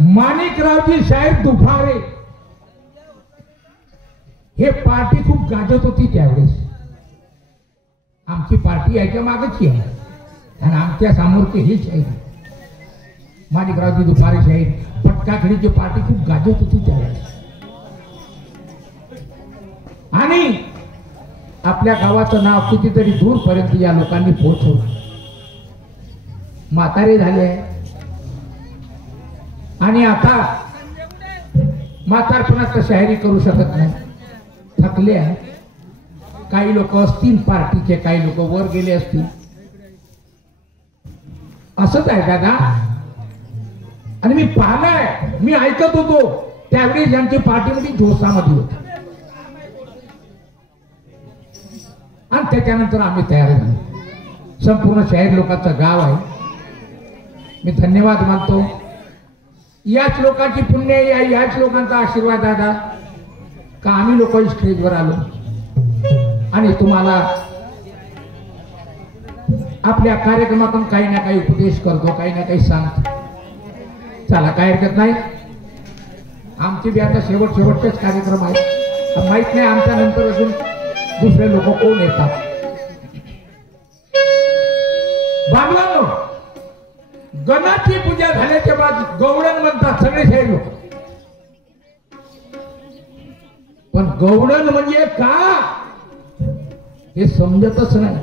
माणिकरावजी शाहीर दुफारे हे पार्टी खूप गाजत होती त्यावेळेस. आमची पार्टी याच्या मागची आहे आणि आमच्या समोरचे हे शाहीर माणिकरावजी दुफारे शाहीर पटकाखडीची पार्टी खूप गाजत होती त्यावेळेस. आणि आपल्या गावाचं नाव कितीतरी दूरपर्यंत या लोकांनी पोहोचवलं. म्हातारे झाले आणि आता म्हातारपणात शायरी करू शकत नाही, थकले आहे. काही लोक असतील पार्टीचे, काही लोक वर गेले असतील. असंच आहे दादा. आणि मी पाहलंय, मी ऐकत होतो त्यावेळी ज्यांची पार्टीमध्ये जोशामध्ये होती आणि त्याच्यानंतर आम्ही तयार झालो. संपूर्ण शहर लोकांचं गाव आहे. मी धन्यवाद मानतो. याच लोकांची पुण्य, याच लोकांचा आशीर्वाद दादा का आम्ही लोक स्टेजवर आलो आणि तुम्हाला आपल्या कार्यक्रमातून काही ना काही उपदेश करतो, काही ना काही सांगतो. चला, काय हरकत नाही. आमचे बी आता शेवटचेच कार्यक्रम आहेत. माहित नाही आमच्या नंतर अजून दुसरे लोक कोण येतात. बांधवांनो, गणाची पूजा झाल्याच्या बाद गवळण म्हणतात सगळे शहर लोक. पण गवळण म्हणजे का हे समजतच नाही.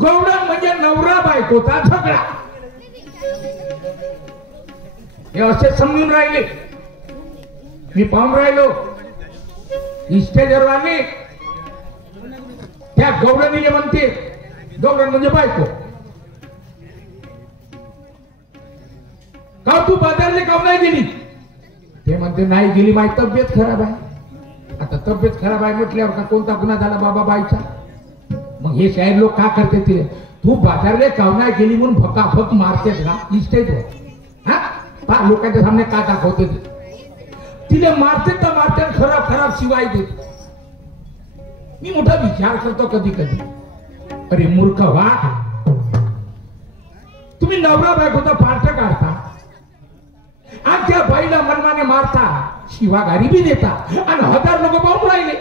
गवळण म्हणजे नवरा बायकोचा झगडा हे असे समजून राहिले. मी पाहून राहिलो स्टेजवर आले त्या गवळणी म्हणते, गवळण म्हणजे बायको. का तू बाजारले काव नाही गेली? ते म्हणते नाही गेली, माझी तब्येत खराब आहे. आता तब्येत खराब आहे म्हटल्यावर का कोणता गुन्हा झाला बाबा बाईचा? मग हे शाहीर लोक का करते तिला? तू बाजारले काव नाही गेली म्हणून फकाफक मारते का स्टेजवर? हा, लोकांच्या सामने का दाखवते? तिला मारते तर मारते, खराब खराब शिवाय देते. मी मोठा विचार करतो कधी कधी, अरे मूर्ख वा, तुम्ही नवरा बायकोचा पार्ट काढता आणि त्या बाईला मनमाने मारता, शिवागारी बी देता आणि 1000 लोक पाहून राहिले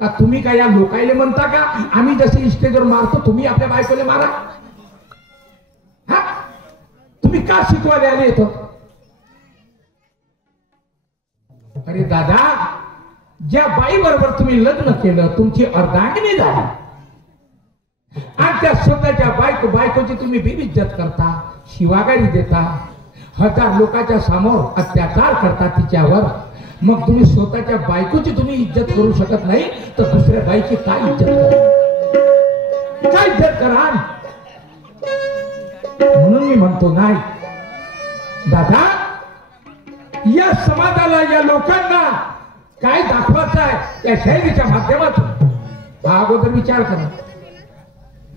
का? तुम्ही काय या लोकायले म्हणता का आम्ही जसे स्टेजवर मारतो तुम्ही आपल्या बायकोले मारा? हा, तुम्ही का शिकवायला आले येतो? अरे दादा, ज्या बाई बरोबर तुम्ही लग्न केलं तुमची अर्धांगिनी झाली आणि त्या स्वतःच्या बायकोची तुम्ही बेइज्जत करता, शिवागारी देता, 1000 लोकांच्या समोर अत्याचार करता तिच्यावर. मग तुम्ही स्वतःच्या बायकोची तुम्ही इज्जत करू शकत नाही तर दुसऱ्या बाईची काय इज्जत करा? काय इज्जत करा? म्हणून मी म्हणतो नाही दादा, या समाजाला, या लोकांना काय दाखवायचं आहे या शैलीच्या माध्यमातून हा अगोदर विचार करा.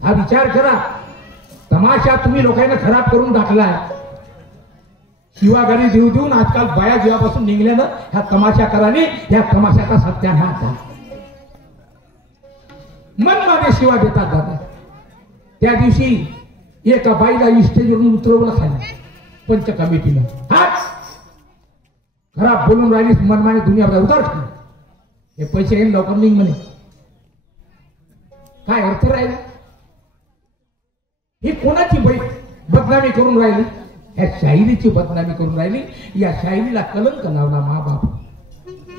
हा विचार करा. तमाशा तुम्ही लोकांना खराब करून टाकलाय. शिवागारी देऊ देऊन आजकाल बाया जीवापासून निघल्यानं ह्या तमाशा कराने ह्या तमाशाचा सत्यानाश झाला. मनमाने शिवा देतात दादा. त्या दिवशी एका बाईला स्टेजवरून उतरवलं खाली पंच कमिटीला. खराब बोलून राहिली, मनमाने दुनियाभर उतर खाली, हे पैसे घेऊन लवकर निघ म्हणे. काय अर्थ राहिला? ही कोणाची बदनामी करून राहिली? ह्या शाहिरीची बदनामी करून राहिली. या शाहिरीला कलंक लावला मा बाप.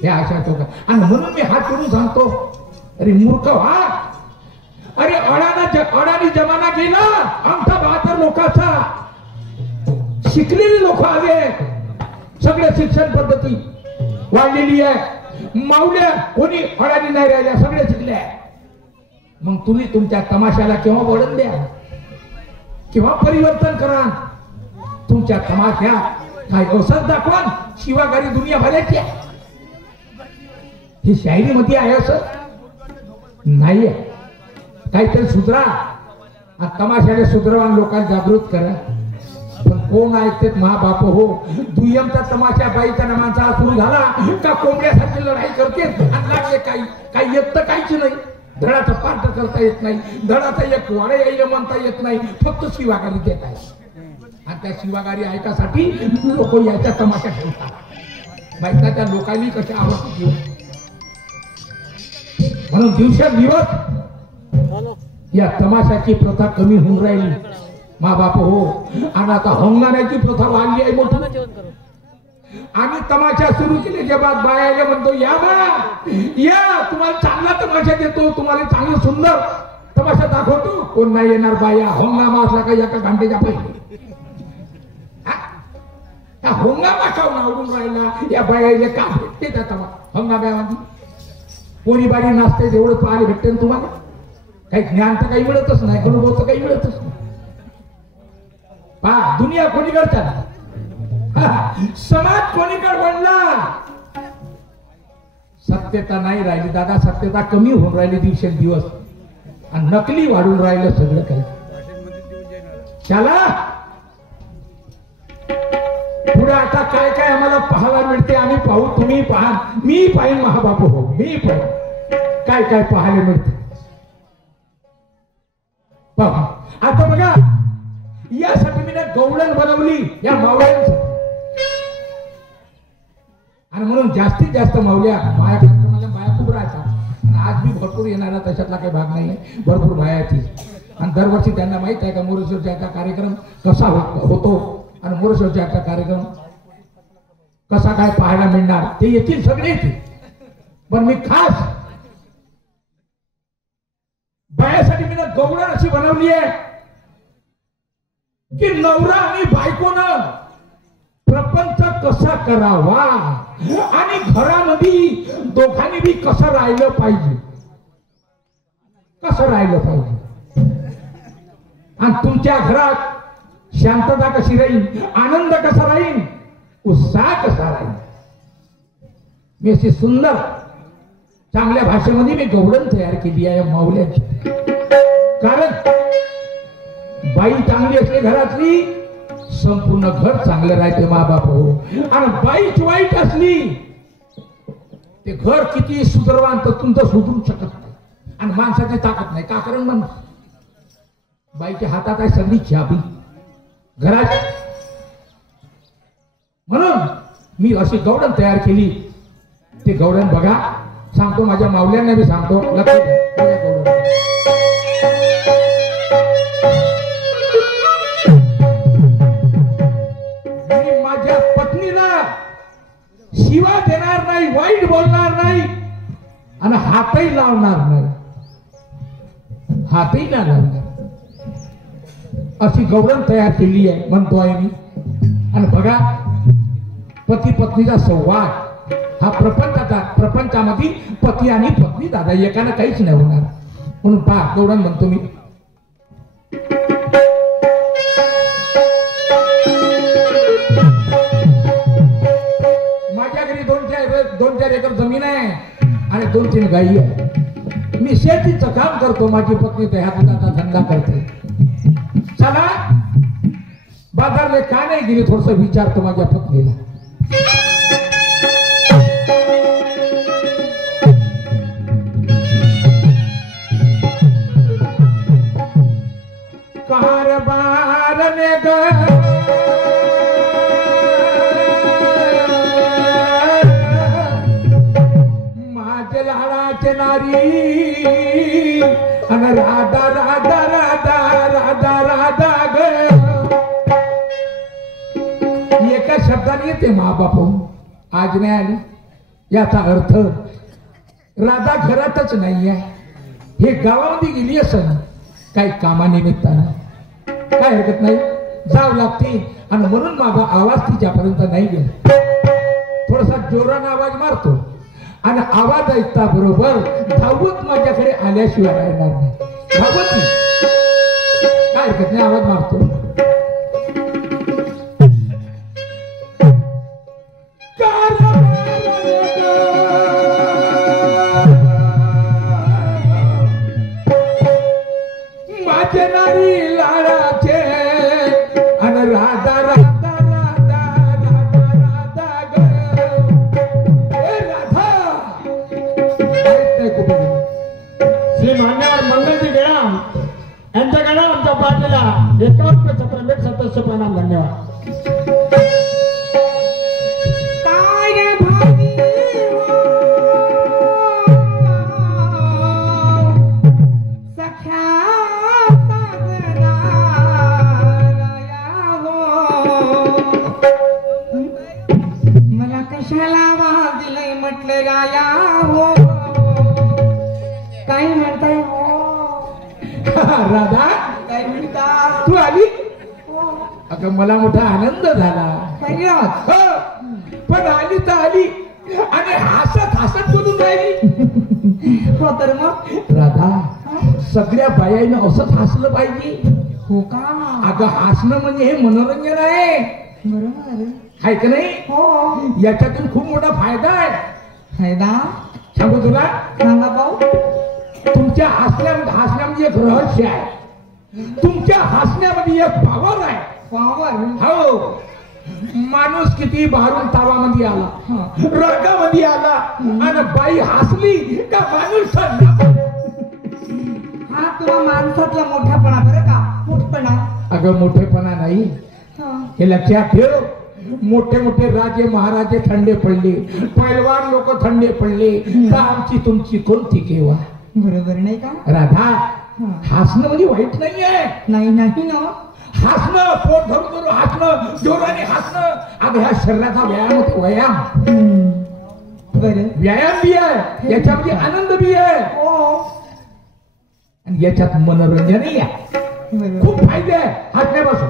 हे अशा तो का? आणि म्हणून मी हात करून सांगतो, अरे मूर्ख व्हा. अरे अडाणी जमाना गेला आमचा 72 लोकांचा. शिकलेली लोक आले, सगळे शिक्षण पद्धती वाढलेली आहे. माऊल्या कोणी अडाणी नाही राहिल्या, सगळे शिकले. मग तुम्ही तुमच्या तमाशाला केव्हा वळण द्या, केव्हा परिवर्तन करा? तुमच्या तमाशा काय औषध दाखवा? शिवागारी दुनिया भल्याची आहे. ही शायरीमध्ये आहे असं नाहीये. काहीतरी सुधरा. तमाशाने सुधरवा, लोकांना जागृत करा. पण कोण ऐकते? मा बाप हो. दुय्यमचा तमाशा बाईचा नामांचा सुरू झाला का कोंबड्यासारखी लढाई करते आणि लागले काही येत तर काहीच नाही. धडाचं पाठ करता येत नाही, धडाचा एक वाडे यायला म्हणता येत नाही, फक्त शिवागारी देत आहे. आणि त्या शिवागारी ऐकासाठी लोक याच्या तमाशा ठेवतात. बायकाच्या लोकांनी कशा आवडत घेऊ म्हणून दिवसेंदिवस या तमाशाची प्रथा कमी होऊन राहिली. मा बाप हो, आणि आता होंगणाऱ्याची प्रथा वाढली आहे मोठी. आम्ही तमाशा सुरू केले जेव्हा बायाला म्हणतो या बा या, तुम्हाला चांगला तमाशा देतो, तुम्हाला चांगलं सुंदर तमाशा दाखवतो. कोण नाही येणार बाया, हंगामा असला का एका घंटेच्या पहिले हंगामा खाऊन आवडून राहिला. या बायाला का भेटते त्या हंगाम्यामध्ये कोणी बारी नाचते तेवढं पाहायला भेटते ना तुम्हाला. काही ज्ञान तर काही मिळतच नाही, अनुभव तर काही मिळतच नाही. पहा दुनिया कोणीकडे चालली, समाज कोणीकडे बनला. सत्यता नाही राहिली दादा, सत्यता कमी होऊन राहिली दिवसेंदिवस आणि नकली वाढून राहिलं सगळं काही. चला पुढे आता काय काय आम्हाला पाहायला मिळते आम्ही पाहू, तुम्ही पहा, मी पाहिन महाबापू हो, मी पाहिन काय काय पाहायला मिळते. पहा आता बघा, यासाठी मी गवळण बनवली या मावळ्यांसाठी. आणि म्हणून जास्तीत जास्त माऊल्या माया कार्यक्रमाला बाया खूप राहतात. आज मी भरपूर येणारा त्याच्यातला काही भाग नाही, भरपूर बायाची. आणि दरवर्षी त्यांना माहित आहे का मोरेश्वरचा कार्यक्रम कसा होतो आणि मोरेश्वरचा कार्यक्रम कसा काय पाहायला मिळणार. ते येतील, सगळे येतील, पण मी खास बायासाठी मी गवळण अशी बनवली आहे की नवरा आणि बायकोनं प्रपंच कसा करावा आणि घरामध्ये दोघांनी बी कसं राहिलं पाहिजे, कसं राहिलं पाहिजे. आणि तुमच्या घरात शांतता कशी राहील, आनंद कसा राहील, उत्साह कसा राहील. मी अशी सुंदर चांगल्या भाषेमध्ये मी गवळण तयार केली आहे माऊल्याची. कारण बाई चांगली असली घरातली संपूर्ण घर चांगलं राहते मा बाप हो. आणि बाईच वाईट असली ते घर किती सुधरवान तर तुमचं सुधरू शकत नाही आणि माणसाची ताकद नाही. का कारण माणूस बाईच्या हातात आहे सगळी चाबी घराची. म्हणून मी अशी गवळण तयार केली. ते गवळण बघा, सांगतो माझ्या माऊल्यांना मी सांगतो, लक्ष द्या. मी माझ्या पत्नीला शिवा देणार नाही, वाईट बोलणार नाही आणि हातही लावणार नाही, हातही नाही लावणार. अशी गवळण तयार केली आहे म्हणतो आहे मी. आणि बघा पती पत्नीचा संवाद हा प्रपंचामध्ये पती आणि पत्नी दादा एकाला काहीच नाही होणार. म्हणून पहा गवळण म्हणतो मी. माझ्या घरी 2-4 एकर जमीन आहे आणि 2-3 गायी आहे. मी शेतीचं काम करतो, माझी पत्नी त्या हाताचा धंदा करते. चला बाजारले का नाही गेली थोडस विचारतो माझ्या पत्नीला. कारभारने ग माझे लाडाचे नारी आणि राधा राधा राधा राधा राधा ग. एका शब्दाने येते महाबापू, आज नाही आली. याचा अर्थ राधा घरातच नाहीये, हे गावामध्ये गेली असं काही कामानिमित्तानं. काय हरकत नाही, जावं लागते. आणि म्हणून माझा आवाज तिच्यापर्यंत नाही गेला. थोडासा जोरानं आवाज मारतो आणि आवाज ऐकता बरोबर धावत माझ्याकडे आल्याशिवाय राहणार नाही. धावत काय हरकत नाही, आवाज मारतो. माझे नारी लाडाचे आणि राधा राधा राधा राधा राधा ग. राधा श्री मान्यवर मंगलजी गेळा यांच्याकडे आमच्या पार्टीला 51 कशाला वाजलंय म्हटलं राया हो काय म्हणताय हो राधा काय म्हणता तू आली हो अगं मला मोठा आनंद झाला खरंच हो, पण आली तर आली आणि हसत हसत बोलून राहिली हो तर मग राधा सगळ्या बायानं असंच हसलं पाहिजे हो का अगं हसणं म्हणजे हे मनोरंजन आहे बरोबर आहे का नाही हो याच्यातून खूप मोठा फायदा आहे फायदा सांगू तुला सांगा भाऊ तुमच्या हसण्यामध्ये एक रहस्य आहे तुमच्या हसण्यामध्ये एक पावर आहे पावर हो माणूस किती बाहेरून तावामध्ये आला रागामध्ये आला आणि बाई हसली का माणूस ठरला हा तुला माणसातला मोठापणा बरं का मोठपणा अगं मोठेपणा नाही हे लक्षात ठेव मोठे मोठे राजे महाराजे थंडे पडले पैलवान लोक थंडे पडले तर आमची तुमची कोणती केव्हा बरोबर नाही का राधा हसणं म्हणजे वाईट नाहीये नाही नाही ना हसणं पोट धरून धरून हसणं जोराने हसणं अगं ह्या शरीराचा व्यायाम होतो व्यायाम बरं व्यायाम बी आहे याच्यामध्ये आनंद बी आहे हो आणि याच्यात मनोरंजनही आहे बरोबर खूप फायदे आहे हसण्यापासून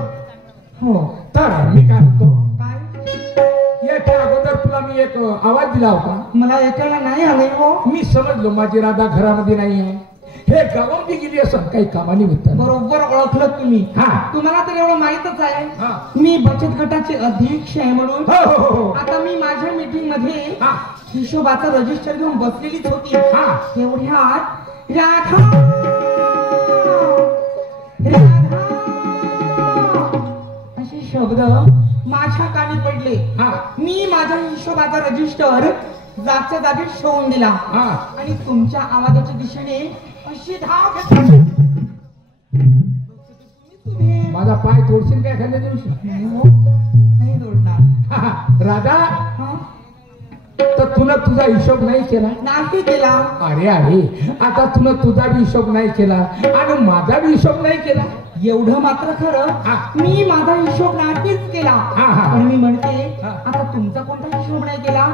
हो तर मी काय म्हणतो काय याच्या अगोदर तुला मी एक आवाज दिला होता मला ऐकायला नाही आलंय हो मी समजलो माझी राधा घरामध्ये नाही आहे हे गावामध्ये गेली असं काही कामानिमित्त बरोबर ओळखलं तुम्ही हा तुम्हाला तर एवढं माहितच हा. आहे मी बचत गटाचे अध्यक्ष आहे म्हणून हो हो हो आता मी माझ्या मीटिंग मध्ये हा हिशोबाचा रजिस्टर घेऊन बसलेलीच होती हा तेवढ्यात राधा राधा असे शब्द माझ्या कानी पडले हा मी माझ्या हिशोबाचा रजिस्टर जागच्या जागी ठेवून दिला हा आणि तुमच्या आवाजाच्या दिशेने अशी धाव घेतली माझा पाय तोडशील काय एखाद्या दिवशी नाही हो, नाही जोडणार राधा हा? तर तुला तुझा हिशोब नाही केला नाही केला अरे अरे आता तुला तुझा बी हिशोब नाही केला आणि माझा बी हिशोब नाही केला एवढं मात्र खरं हा. मी माझा हिशोब नाहीच केला हा, हा. पण मी म्हणते हा. आता तुमचा कोणता हिशोब नाही केला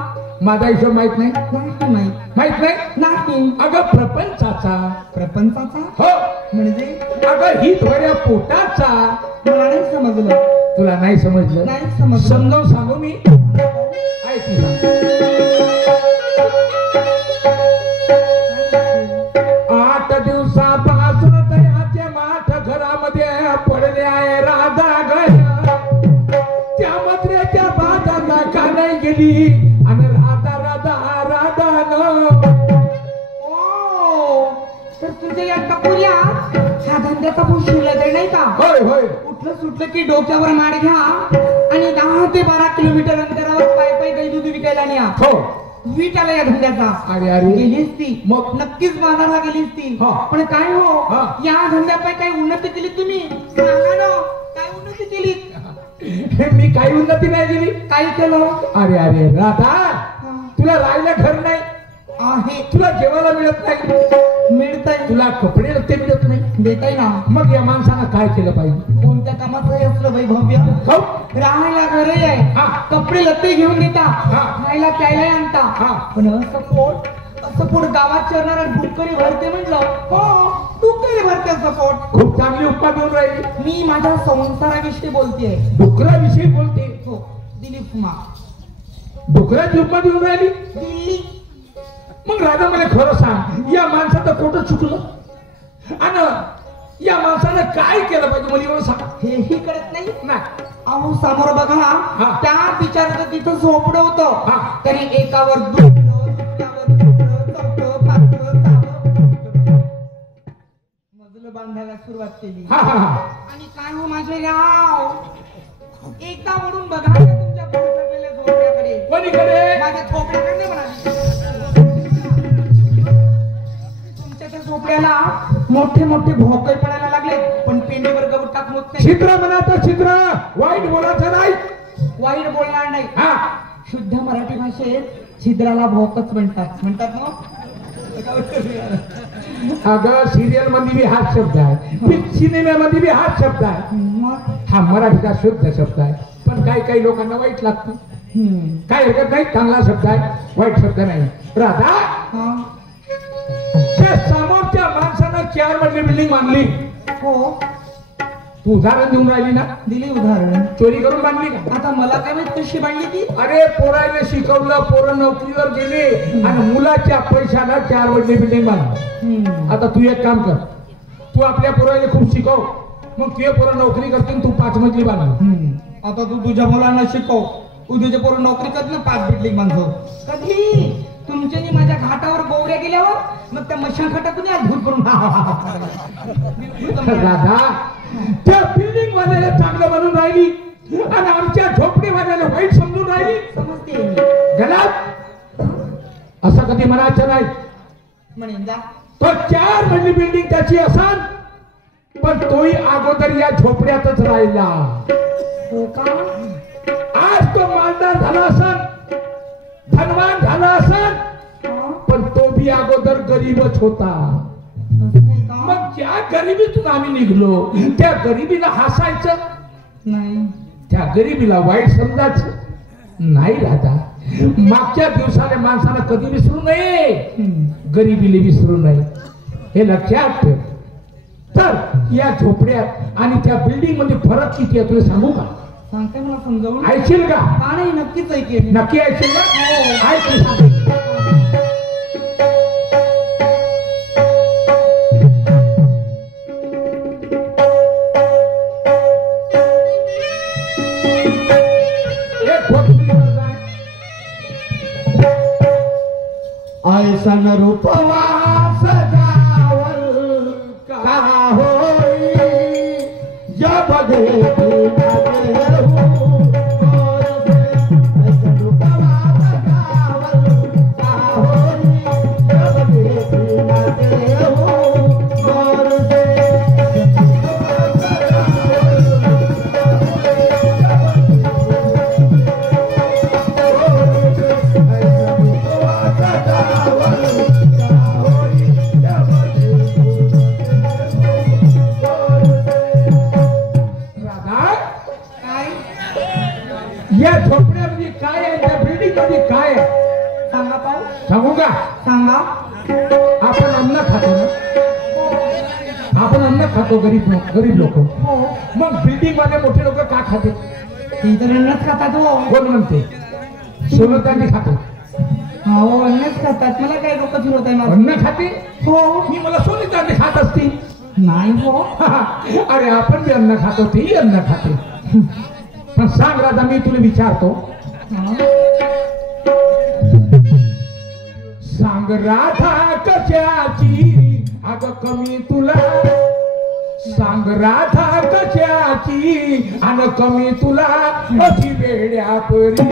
माझा हिशोब माहित नाही नाही माहित माहित नाही नाही अगं प्रपंचाचा प्रपंचाचा हो म्हणजे अगं ही थोड्या पोटाचा मला नाही समजलं तुला नाही समजलं नाही समजलं समजावून सांगू मी ऐक तुला 8 दिवसापासून दयाचे माठ घरामध्ये पडले आहे राधा गया त्या मत्र्याच्या बाजाला का नाही गेली आणि राधा राधा राधा तर तुझ्या या टपुऱ्या ह्या धंद्याचा पण शिवला तर नाही का होय होय उठलं सुटलं की डोक्यावर मार घ्या आणि 10 ते 12 किलोमीटर अंतरावर पाय पाय गाई दूध विकायला न्या हो वीट आला या धंद्याचा अरे अरे गेलीच ती मग नक्कीच बाजारला गेलीच ती हा. पण काय हो हा. या धंद्यात काही उन्नती केली तुम्ही सांगा ना काय उन्नती केली मी काही उन्नती नाही केली काय केलं अरे अरे राधा हा. तुला राहायला घर नाही आहे तुला जेवायला मिळत नाही मिळतंय तुला कपडे लत्ते मिळत नाही देताय ना मग या माणसानं काय केलं पाहिजे कोणत्या कामाचं असलं बाई भव्य हो राहायला घर आहे हा. कपडे लत्ते घेऊन देता हा. खायला प्यायला हा. आणता पण असं पोट गावात चरणारा डुक्करी भरते म्हटलं हो डुक्करी भरते सपोर्ट खूप चांगली उपमा देऊन राहिली मी माझ्या संसाराविषयी बोलतेय डुकराविषयी बोलते हो दिलीप मा डुकराची उपमा देऊन राहिली दिल्ली मग राधा मला खरं सांग या माणसाचं कुठं चुकलं आणि या माणसानं काय केलं पाहिजे मला एवढं सांग हेही कळत नाही नाही अहो समोर बघा हा. त्या बिचाराचं तिथं झोपडं होतं हा. तरी एकावर दुसरं, दुसऱ्यावर तिसरं, चौथं, पाचवं, सहावं मजलं बांधायला सुरुवात केली हा हा हा आणि काय हो माझे गाव एकदा वळून बघा ना तुमच्या पुढच्या झोपड्याकडे कोणीकडे माझ्या झोपड्याकडे नाही म्हणाली तुमच्या त्या झोपड्याला मोठे मोठे भोकळ पडायला लागले पण पेंडीवर गवत टाकून होत नाही छिद्र म्हणाचं छिद्र वाईट बोलायचं नाही वाईट बोलणार नाही हा शुद्ध मराठी भाषेत छिद्राला भोकच म्हणतात ना अगं सिरियल मध्ये बी हाच शब्द आहे सिनेमामध्ये बी हाच शब्द आहे मग हा मराठीचा शुद्ध शब्द आहे पण काही काही लोकांना वाईट लागतं काय हरकत नाही, चांगला शब्द आहे, वाईट शब्द नाही. राधा, हा. त्या समोरच्या माणसानं 4 मजली बिल्डिंग बांधली, हो तू उदाहरण देऊन राहिली ना, दिली उदाहरण. चोरी करून बांधली का? आता मला काय माहित कशी बांधली ती. अरे पोरायला शिकवलं, पोरं नोकरीवर गेले आणि मुलाच्या पैशाला 4 मजली बिल्डिंग बांधली. आता तू एक काम कर, तू आपल्या पोरायला खूप शिकव, मग तुझे पोरं नोकरी करतील, तू 5 मजली बांधली. आता तू तुझ्या मुलांना शिकव, उद्याचे पोरं नोकरी करत ना 5 बिल्डिंग बांधव. कधी तुमच्यानी माझ्या घाटावर गोवऱ्या गेल्यावर मग त्या मशान खटातून धूर करून राधा, त्या बिल्डिंग वाल्याला चांगलं बनून राहिली आणि आमच्या झोपडीवाल्याला वाईट समजून राहिली. समजते गलत, असं कधी म्हणायचं नाही. म्हणेन जा तो 4 मजली बिल्डिंग त्याची असाल, पण तोही अगोदर या झोपड्यातच राहिला. हो का? आज तो मालदार झाला असेल, धनवान झाला असेल, पण तो बी अगोदर गरीबच होता. मग ज्या गरिबीतून आम्ही निघलो त्या गरिबीला हसायचं नाही, त्या गरिबीला वाईट समजायचं नाही. राधा, मागच्या दिवसाला माणसाला कधी विसरू नये, गरिबीला विसरू नये, हे लक्षात ठेव. तर या झोपड्यात आणि त्या बिल्डिंग मध्ये फरक किती आहे तुला सांगू का? सांगते मला समजावून. ऐकशील का? का नाही, नक्कीच ऐकेल. नक्की ऐकशील का? हो. ऐक. ऐसा न रूपवा सजावल का होई, जब देखी या झोपड्यामध्ये काय आहे, त्या बिल्डिंग मध्ये काय आहे सांगा पाहू. सांगू का? सांगा. आपण अन्न खातो ना, आपण अन्न खातो, गरीब लोक. हो. मग बिल्डिंग वाले मोठे लोक का खाते? इतर अन्नच खातात. हो. कोण म्हणते? सोनतांनी खातो. हो, अन्नच खातात. मला काय डोकं फिरवत आहे माझं. अन्न खाते? हो. मी मला सोनतांनी खात असतील. नाही हो. अरे आपण बी अन्न खातो, तेही अन्न खाते. पण सांग राधा, मी तुला विचारतो, सांग राधा कशाची अग कमी तुला, सांग राधा कशाची अन कमी तुला, अशी वेड्या परी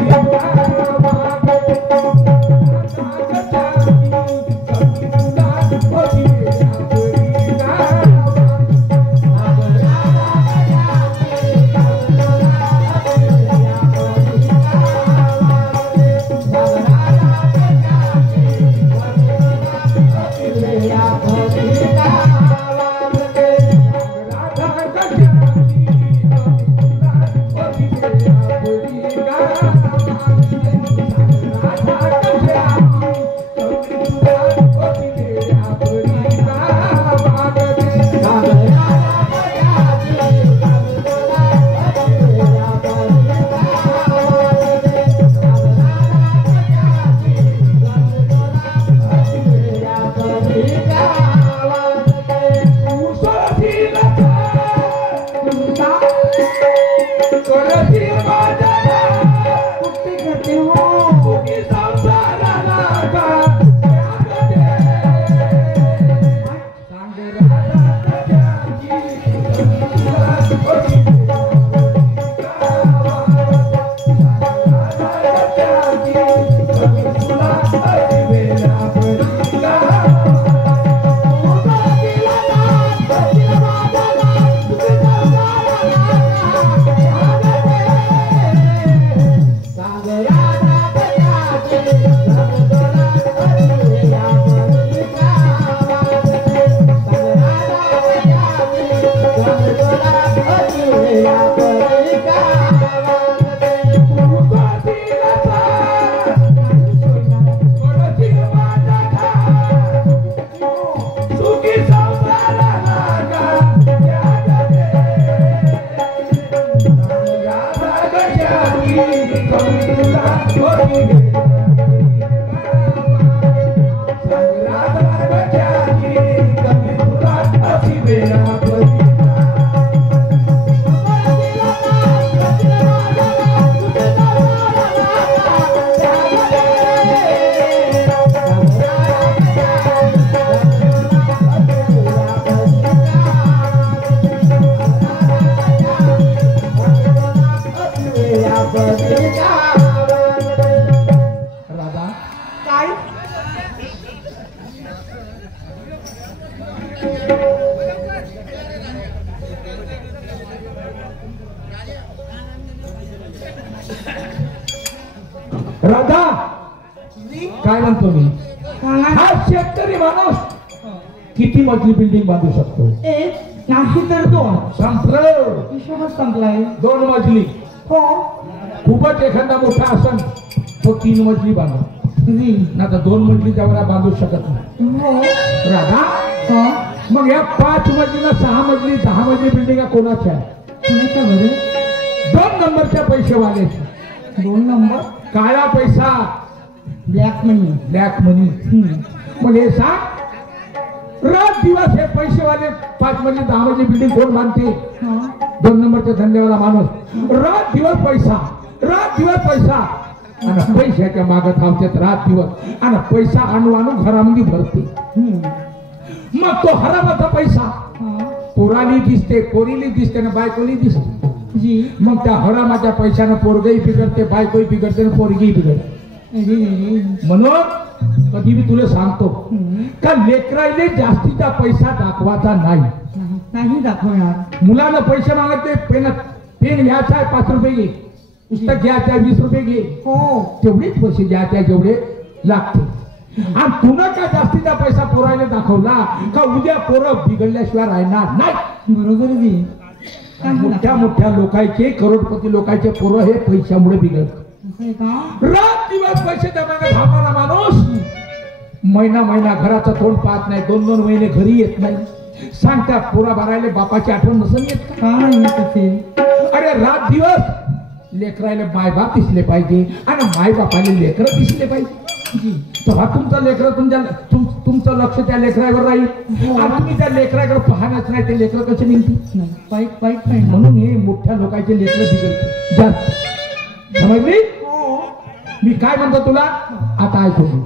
कमी तुला थोडी कमी तुला अशी वेळा राधा काय राधा काय म्हणतो मी सांगा. हा शेतकरी माणूस किती मजली बिल्डिंग बांधू शकतो एक नाही तर दोन. संपलं हिशोबच संपलाय. 2 मजली हो खूपच एखादा मोठा असन तो 3 मजली बांधा जी. ना तर 2 मजली त्यावर बांधू शकत नाही हो राधा हो मग या 5 मजलीला 6 मजली 10 मजली बिल्डिंग कोणाच्या आहे कुणाच्या बरे 2 नंबरच्या पैसेवाल्याची 2 नंबर काळा पैसा ब्लॅक मनी. ब्लॅक मनी मग हे सांग रात दिवस हे पैसेवाले 5 मजली 10 मजली बिल्डिंग कोण बांधते 2 नंबरच्या धंद्यावाला माणूस रात दिवस पैसा आणि पैशाच्या मागे धावतात रात दिवस आणि पैसा आणू घरामध्ये भरते मग तो हरामाचा पैसा पोराली दिसते पोरीली दिसते ना बायकोली दिसते जी. मग त्या हरामाच्या पैशानं पोरगही बिघडते बायकोही बिघडते ना पोरगी बिघडते म्हणून कधी मी तुला सांगतो का लेकराईले जास्तीचा पैसा दाखवायचा नाही. नाही दाखवणार. मुलानं पैसे मागते पेन घ्यायचा आहे 5 रुपये घे पुस्तक घ्यायचं आहे 20 रुपये घे हो तेवढेच पैसे घ्यायचे आहे जेवढे लागते आणि तुला काय जास्तीचा पैसा पोरायला दाखवला का उद्या पोरं बिघडल्याशिवाय राहणार नाही. बरोबर जी. मोठ्या मोठ्या लोकांचे करोडपती लोकांचे पोरं हे पैशामुळे बिघडतात. रात दिवस पैसे जमा धावणारा माणूस महिना घराचं तोंड पाहत नाही 2-2 महिने घरी येत नाही सांगता पोरा बारायले बापाची आठवण नसून येत काय. अरे रात दिवस लेकरायला मायबाप दिसले पाहिजे आणि मायबापाले लेकरं दिसले पाहिजे तेव्हा तुमचं लेकरं तुमचं लक्ष त्या लेकरावर राहील आणि तुम्ही त्या लेकराकडे पाहणच नाही ते लेकरं कसे निघतील वाईट म्हणून हे मोठ्या लोकांचे लेकरं बिघडते जास्त समजली मी काय म्हणतो तुला आता ऐकून